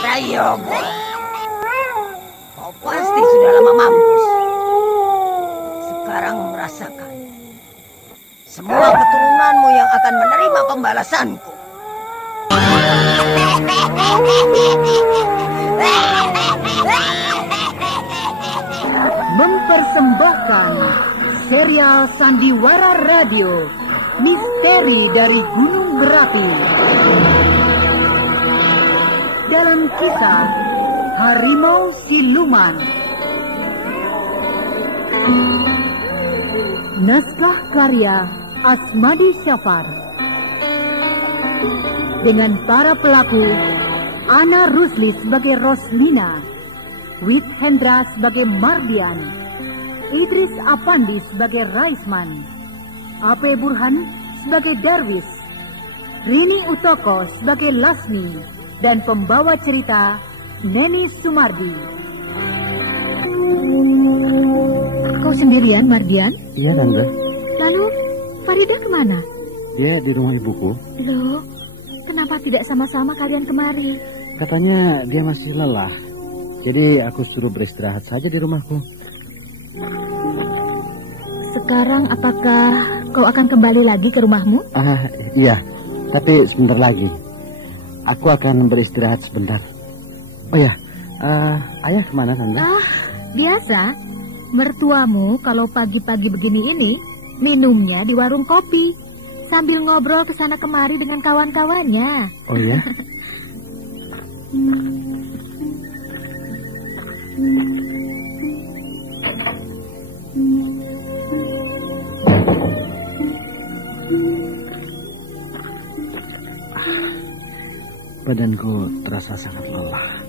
Prayogo, kau pasti sudah lama mampus. Sekarang merasakan semua keturunanmu yang akan menerima pembalasanku. Mempersembahkan serial Sandiwara Radio Misteri dari Gunung Berapi. Dalam kisah Harimau Siluman. Naskah karya Asmadi Syafar. Dengan para pelaku Ana Rusli sebagai Roslina, Wit Hendra sebagai Mardian, Idris Apandi sebagai Raisman, Ape Burhan sebagai Darwis, Rini Utoko sebagai Lasmi, dan pembawa cerita Neni Sumardi. Kau sendirian, Mardian? Iya, Tante. Lalu, Farida kemana? Dia di rumah ibuku. Loh, kenapa tidak sama-sama kalian kemari? Katanya dia masih lelah. Jadi aku suruh beristirahat saja di rumahku. Sekarang apakah kau akan kembali lagi ke rumahmu? Iya, tapi sebentar lagi. Aku akan beristirahat sebentar. Oh ya, ayah kemana, Tante? Biasa. Mertuamu kalau pagi-pagi begini ini minumnya di warung kopi sambil ngobrol kesana kemari dengan kawan-kawannya. Oh ya? Badanku terasa sangat lelah.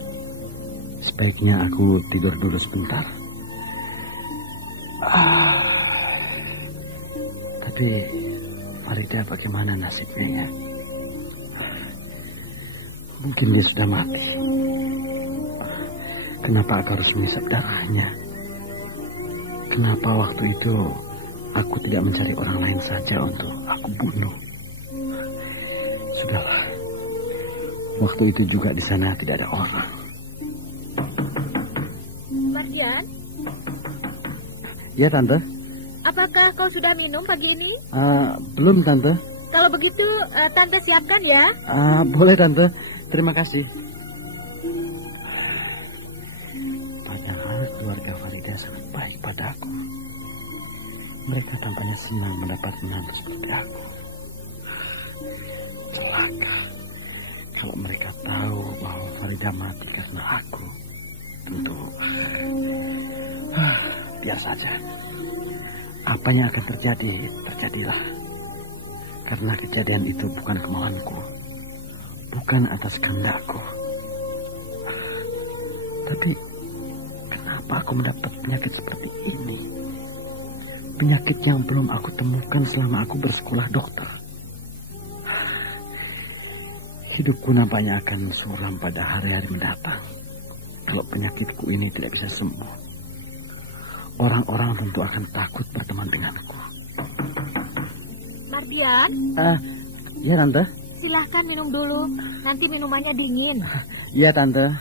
Sebaiknya aku tidur dulu sebentar. Tapi Farida bagaimana nasibnya ya? Mungkin dia sudah mati. Kenapa aku harus menghisap darahnya? Kenapa waktu itu aku tidak mencari orang lain saja untuk aku bunuh? Sudahlah. Waktu itu juga di sana tidak ada orang. Mardian? Ya, Tante. Apakah kau sudah minum pagi ini? Belum, Tante. Kalau begitu, Tante siapkan ya. Boleh, Tante. Terima kasih. Padahal keluarga Farida sangat baik padaku. Mereka tampaknya senang mendapat menantu seperti aku. Celaka. Kalau mereka tahu bahwa Farida mati karena aku, tentu biar saja. Apa yang akan terjadi, terjadilah. Karena kejadian itu bukan kemauanku, bukan atas kehendakku. Tapi kenapa aku mendapat penyakit seperti ini? Penyakit yang belum aku temukan selama aku bersekolah dokter. Hidupku nampaknya akan suram pada hari-hari mendatang. Kalau penyakitku ini tidak bisa sembuh, orang-orang tentu akan takut berteman denganku. Mardian? Ya, Tante. Silahkan minum dulu. Nanti minumannya dingin. Iya, Tante.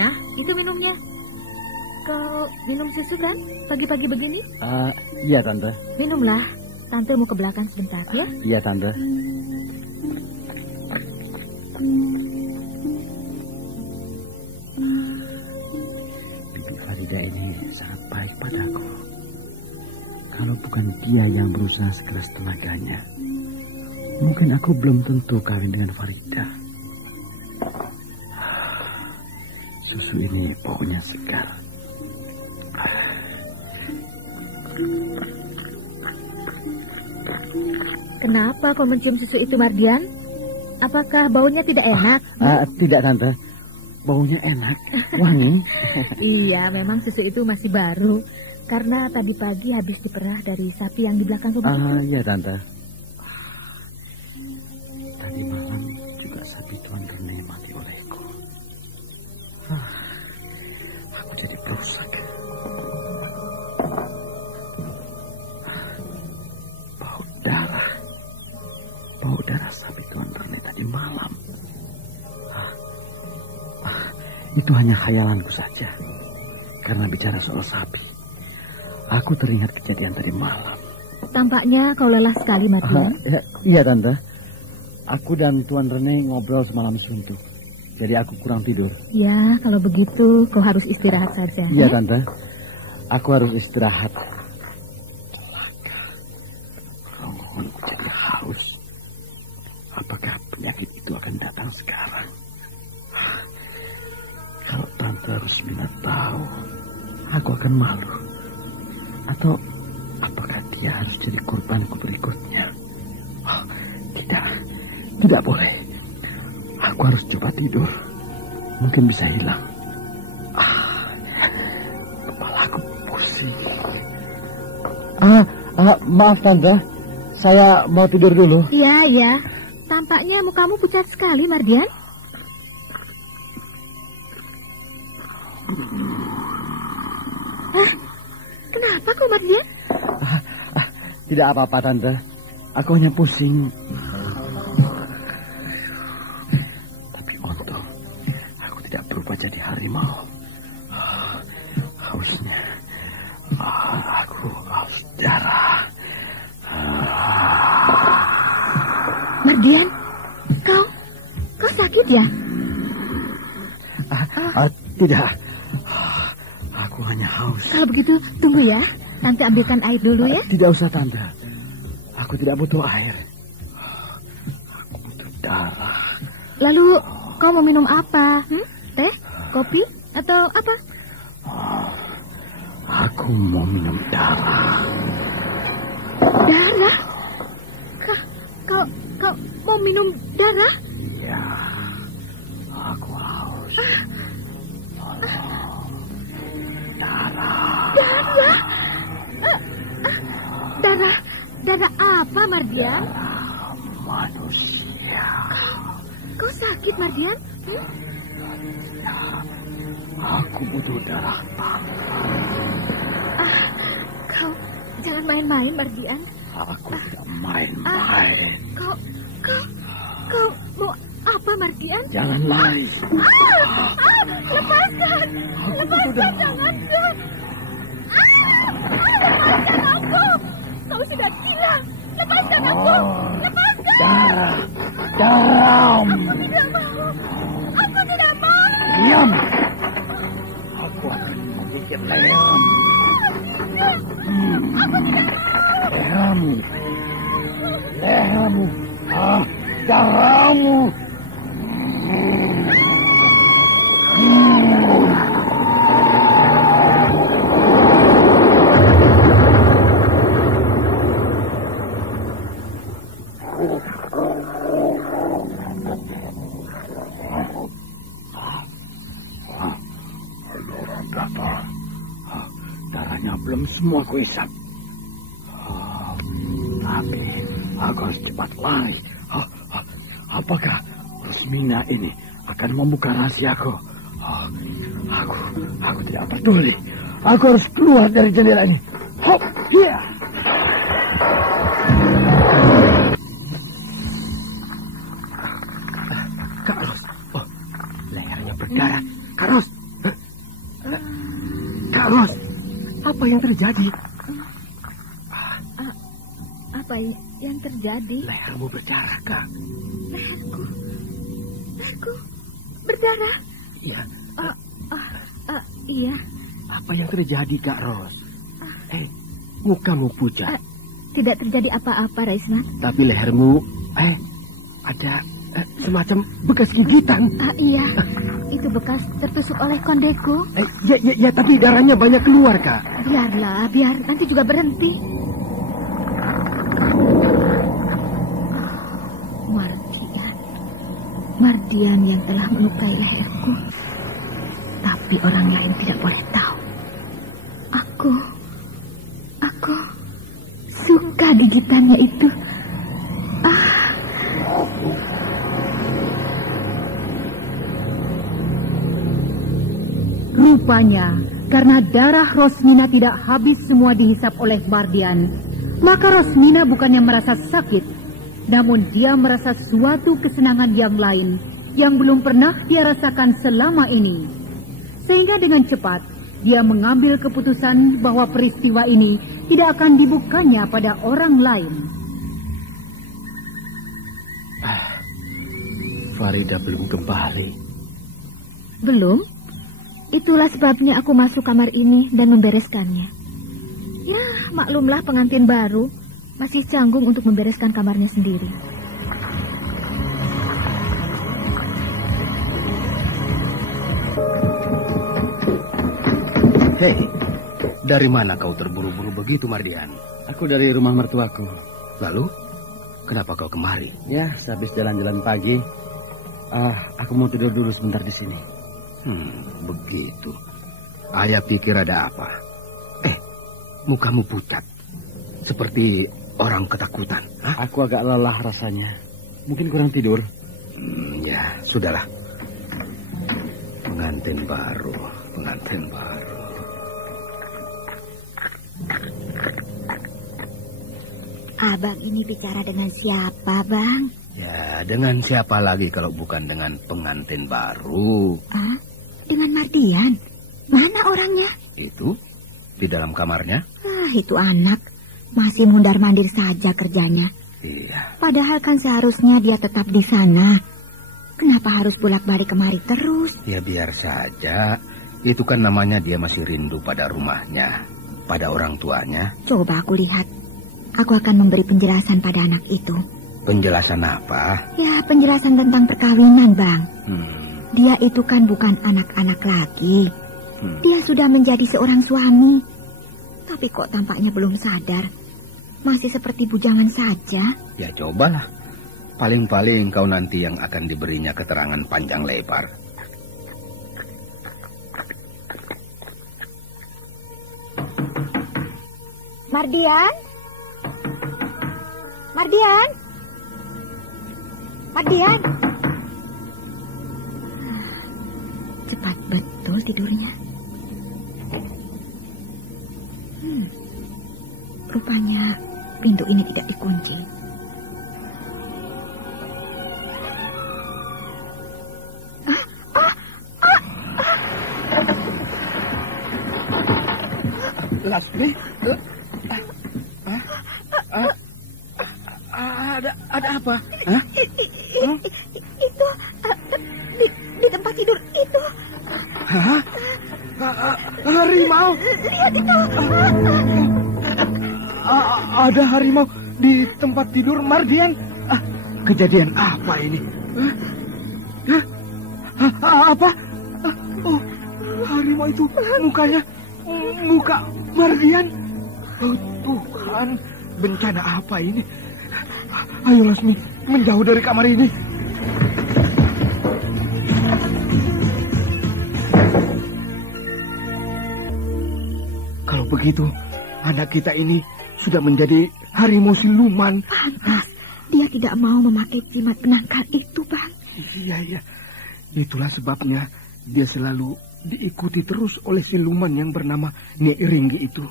Nah, itu minumnya. Kau minum susu kan pagi-pagi begini? Iya, Tante. Minumlah. Tante mau ke belakang sebentar ya. Iya, Tante. Bibi Farida ini sangat baik padaku. Kalau bukan dia yang berusaha sekeras tenaganya, mungkin aku belum tentu kawin dengan Farida. Susu ini baunya segar. Kenapa kau mencium susu itu, Mardian? Apakah baunya tidak enak? Tidak, Tante. Baunya enak, wangi. Iya, memang susu itu masih baru. Karena tadi pagi habis diperah dari sapi yang di belakang rumah itu. Iya, Tante. Tadi malam juga sapi Tuan Rene mati olehku. itu hanya khayalanku saja. Karena bicara soal sapi, aku teringat kejadian tadi malam. Tampaknya kau lelah sekali, Mardian. Iya, Tante. Aku dan Tuan Rene ngobrol semalam suntuk. Jadi aku kurang tidur. Ya, kalau begitu kau harus istirahat saja. Iya, Tante. Aku harus istirahat. Ronggonku jadi haus. Apakah penyakit itu akan datang sekarang? Kalau Tante Rusmina tahu, aku akan malu. Atau apakah dia harus jadi korbanku berikutnya? Oh, tidak boleh. Aku harus coba tidur. Mungkin bisa hilang. Kepalaku pusing. Maaf Tante, saya mau tidur dulu. Iya. Tampaknya mukamu pucat sekali, Mardian. Kenapa kau, Mardian? Tidak apa-apa, Tante. Aku hanya pusing. Tapi untung aku tidak berubah jadi harimau. Hausnya aku haus darah. Mardian, kau sakit ya? Tidak. Aku hanya haus. Kalau begitu, tunggu ya. Tante ambilkan air dulu ya. Tidak usah, Tante. Aku tidak butuh air. Aku butuh darah. Lalu kau mau minum apa? Teh, kopi, atau apa? Aku mau minum darah. Darah? Kau mau minum darah? Iya. Aku haus. Darah apa, Mardian? Darah manusia. Kau sakit, Mardian? Aku butuh darah Tante. Kau jangan main-main, Mardian. Aku tidak main-main. Kau mau apa, Mardian? Jangan lari. Lepaskan, jangan. Lepaskan aku. Kau sudah gila. Lepaskan aku. Lepaskan. Darah. Aku tidak mau. Diam. Aku akan menggigit lehermu. Lehermu. Darahmu. Darahnya belum semua aku hisap. Tapi aku harus cepat lari. Apakah Rusmina ini akan membuka rahasiaku? Aku tidak peduli. Aku harus keluar dari jendela ini. Hop, iya. Kak Ros, lehernya berdarah. Kak Ros, apa yang terjadi? Apa yang terjadi? Lehermu berdarah, Kak. Leherku berdarah? Iya. Iya. Apa yang terjadi, Kak Ros? Mukamu pucat. Tidak terjadi apa-apa, Raisman. Tapi lehermu, ada semacam bekas gigitan. Iya, itu bekas tertusuk oleh kondeku. Ya, tapi darahnya banyak keluar, Kak. Biar nanti juga berhenti. Mardian yang telah melukai leherku. Tapi orang lain tidak boleh tahu. Aku suka gigitannya itu. Rupanya, karena darah Rosmina tidak habis semua dihisap oleh Mardian, maka Rosmina bukannya merasa sakit, namun dia merasa suatu kesenangan yang lain yang belum pernah dia rasakan selama ini. sehingga dengan cepat dia mengambil keputusan bahwa peristiwa ini tidak akan dibukanya pada orang lain. Farida belum kembali. Belum? Itulah sebabnya aku masuk kamar ini dan membereskannya. Ya, maklumlah pengantin baru masih canggung untuk membereskan kamarnya sendiri. Hei, dari mana kau terburu-buru begitu, Mardian? Aku dari rumah mertuaku. Lalu, kenapa kau kemari? Ya, sehabis jalan-jalan pagi, aku mau tidur dulu sebentar di sini. Begitu. Ayah pikir ada apa. Mukamu pucat. Seperti orang ketakutan. Hah? Aku agak lelah rasanya. Mungkin kurang tidur. Ya, sudahlah. Pengantin baru. Abang ini bicara dengan siapa, Bang? Ya, dengan siapa lagi kalau bukan dengan pengantin baru? Dengan Mardian? Mana orangnya? Itu, di dalam kamarnya. Itu anak. Masih mundar-mandir saja kerjanya. Iya. Padahal kan seharusnya dia tetap di sana. Kenapa harus bolak-balik kemari terus? Ya biar saja. Itu kan namanya dia masih rindu pada rumahnya, pada orang tuanya. Coba aku lihat. Aku akan memberi penjelasan pada anak itu. Penjelasan apa? Ya, penjelasan tentang perkawinan, Bang. Dia itu kan bukan anak-anak lagi. Dia sudah menjadi seorang suami. Tapi kok tampaknya belum sadar. Masih seperti bujangan saja. Ya cobalah. Paling-paling kau nanti yang akan diberinya keterangan panjang lebar. Mardian? Mardian? Mardian? Cepat betul tidurnya. Rupanya pintu ini tidak dikunci. Lasmi? Ada apa? Itu di tempat tidur itu. Hah? Harimau? Lihat itu. Ada harimau di tempat tidur Mardian. Kejadian apa ini? Apa? Oh, harimau itu mukanya muka Mardian. Oh, Tuhan, bencana apa ini? Ayo Lasmi, menjauh dari kamar ini. Kalau begitu, anak kita ini sudah menjadi harimau siluman. Pantas, dia tidak mau memakai jimat penangkal itu, Bang. Iya. Itulah sebabnya dia selalu diikuti terus oleh siluman yang bernama Nyai Ringgi itu.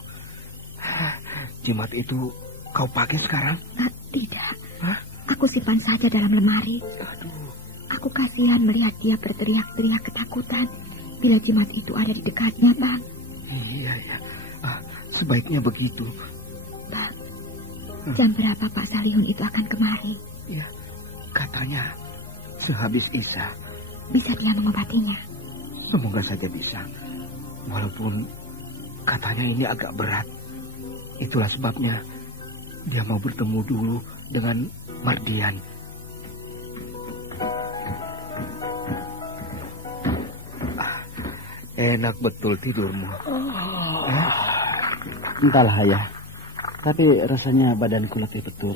Jimat itu kau pakai sekarang? Tidak. Aku simpan saja dalam lemari. Aduh. Aku kasihan melihat dia berteriak-teriak ketakutan bila jimat itu ada di dekatnya, Bang. Iya. Sebaiknya begitu. Bang, jam berapa Pak Salihun itu akan kemari? Ya, katanya sehabis Isya. Bisa dia mengobatinya? Semoga saja bisa. Walaupun katanya ini agak berat. Itulah sebabnya dia mau bertemu dulu dengan Mardian. Enak betul tidurmu. Entahlah, Ayah. Tapi rasanya badanku letih betul.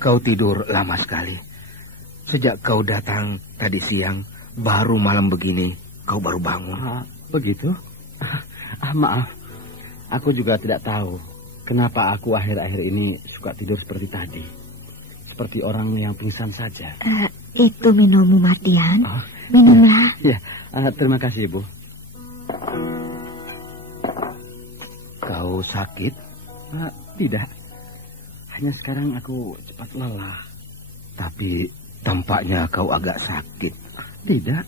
Kau tidur lama sekali. Sejak kau datang tadi siang, baru malam begini, kau baru bangun. Begitu? Maaf. Aku juga tidak tahu kenapa aku akhir-akhir ini suka tidur seperti tadi. Seperti orang yang pingsan saja. Itu minummu, Mardian. Minumlah. Ya, terima kasih, Ibu. Kau sakit? Tidak. Hanya sekarang aku cepat lelah. Tapi tampaknya kau agak sakit. Tidak.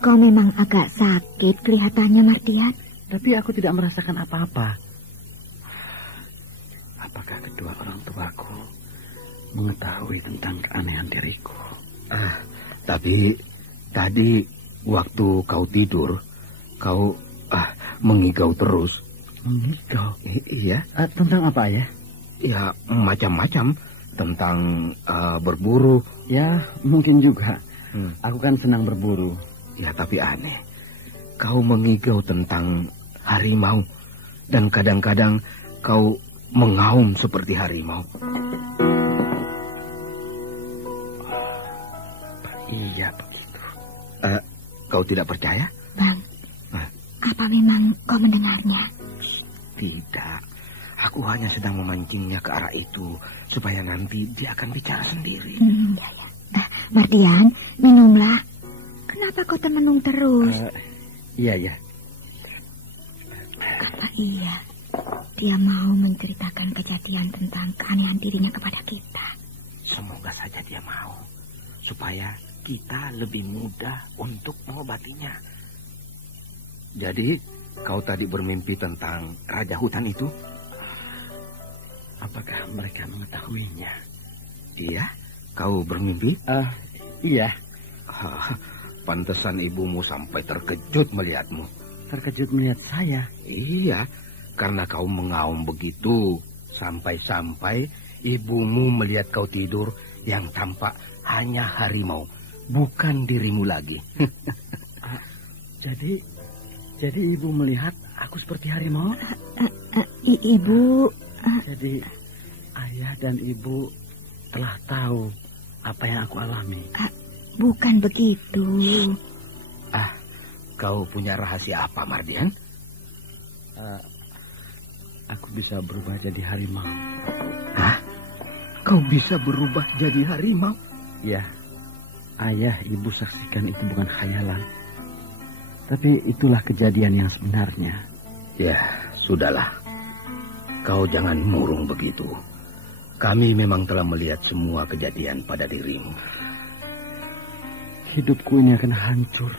Kau memang agak sakit kelihatannya, Mardian. Tapi aku tidak merasakan apa-apa. Apakah kedua orang tuaku mengetahui tentang keanehan diriku? Tapi tadi waktu kau tidur, kau mengigau terus. Mengigau? Iya. Tentang apa ya? Ya, macam-macam. Tentang berburu. Ya, mungkin juga. Aku kan senang berburu. Ya, tapi aneh. Kau mengigau tentang harimau. Dan kadang-kadang kau mengaum seperti harimau. Iya, begitu. Kau tidak percaya? Bang, apa memang kau mendengarnya? Tidak. Aku hanya sedang memancingnya ke arah itu, supaya nanti dia akan bicara sendiri. Ya. Mardian, minumlah. Kenapa kau termenung terus? Iya. Apa iya? Dia mau menceritakan kejadian tentang keanehan dirinya kepada kita. Semoga saja dia mau, supaya kita lebih mudah untuk mengobatinya. Jadi, kau tadi bermimpi tentang raja hutan itu? Apakah mereka mengetahuinya? Iya, kau bermimpi? Iya. Pantesan ibumu sampai terkejut melihatmu. Terkejut melihat saya? Iya, karena kau mengaum begitu. Sampai-sampai ibumu melihat kau tidur yang tampak hanya harimau, bukan dirimu lagi. Jadi ibu melihat aku seperti harimau? Ibu... Jadi ayah dan ibu telah tahu apa yang aku alami. Bukan begitu. Kau punya rahasia apa, Mardian? Aku bisa berubah jadi harimau. Kau bisa berubah jadi harimau? Ya, ayah ibu saksikan itu bukan khayalan. Tapi itulah kejadian yang sebenarnya. Ya, sudahlah. Kau jangan murung begitu. Kami memang telah melihat semua kejadian pada dirimu. Hidupku ini akan hancur.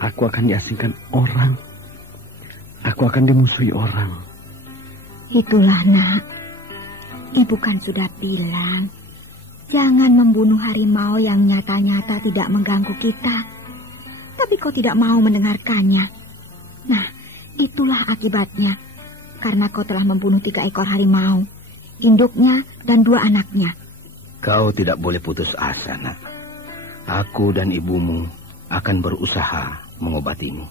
Aku akan diasingkan orang. Aku akan dimusuhi orang. Itulah, Nak. Ibu kan sudah bilang, jangan membunuh harimau yang nyata-nyata tidak mengganggu kita. Tapi kau tidak mau mendengarkannya. Nah, itulah akibatnya. Karena kau telah membunuh 3 ekor harimau, induknya dan 2 anaknya. Kau tidak boleh putus asa, Nak. Aku dan ibumu akan berusaha mengobatimu.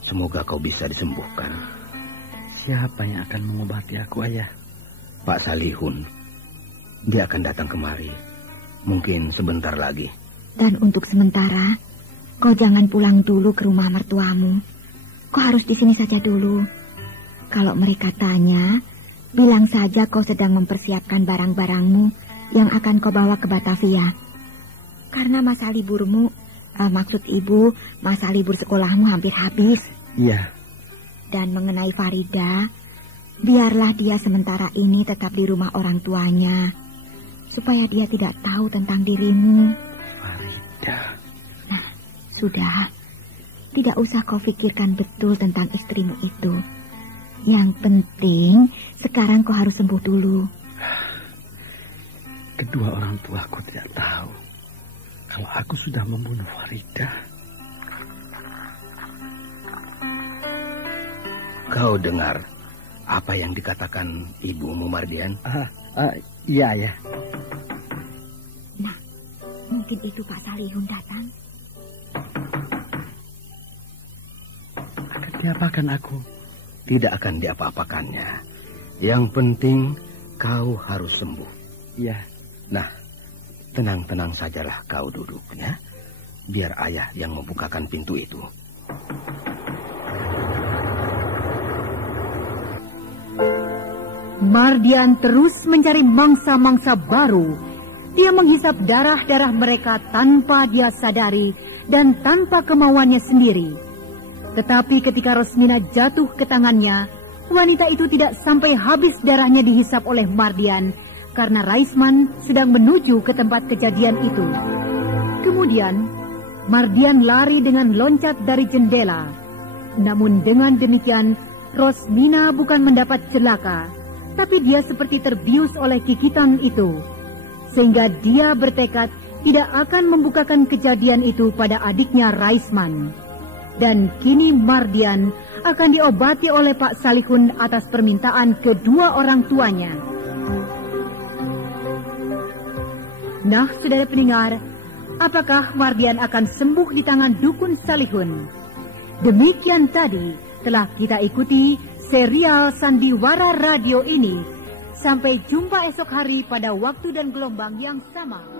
Semoga kau bisa disembuhkan. Siapa yang akan mengobati aku, ayah? Pak Salihun. Dia akan datang kemari. Mungkin sebentar lagi. Dan untuk sementara, kau jangan pulang dulu ke rumah mertuamu. Kau harus di sini saja dulu. Kalau mereka tanya, bilang saja kau sedang mempersiapkan barang-barangmu yang akan kau bawa ke Batavia. Karena masa liburmu, maksud ibu, masa libur sekolahmu hampir habis. Iya. Dan mengenai Farida, biarlah dia sementara ini tetap di rumah orang tuanya, supaya dia tidak tahu tentang dirimu. Farida. Nah, sudah. Tidak usah kau pikirkan betul tentang istrimu itu. Yang penting, sekarang kau harus sembuh dulu. Kedua orang tuaku tidak tahu kalau aku sudah membunuh Farida. Kau dengar apa yang dikatakan ibumu, Mardian? Iya, ya. Nah, mungkin itu Pak Salihun datang. Akan diapakan aku? Tidak akan diapa-apakannya. Yang penting kau harus sembuh. Iya. Nah, tenang-tenang sajalah kau duduk, ya. Biar ayah yang membukakan pintu itu. Mardian terus mencari mangsa-mangsa baru. Dia menghisap darah-darah mereka tanpa dia sadari dan tanpa kemauannya sendiri. Tetapi ketika Rosmina jatuh ke tangannya, wanita itu tidak sampai habis darahnya dihisap oleh Mardian karena Raisman sedang menuju ke tempat kejadian itu. Kemudian, Mardian lari dengan loncat dari jendela. Namun dengan demikian, Rosmina bukan mendapat celaka, tapi dia seperti terbius oleh gigitan itu. Sehingga dia bertekad tidak akan membukakan kejadian itu pada adiknya Raisman. Dan kini Mardian akan diobati oleh Pak Salihun atas permintaan kedua orang tuanya. Nah, saudara pendengar, apakah Mardian akan sembuh di tangan dukun Salihun? Demikian tadi telah kita ikuti serial Sandiwara Radio ini. Sampai jumpa esok hari pada waktu dan gelombang yang sama.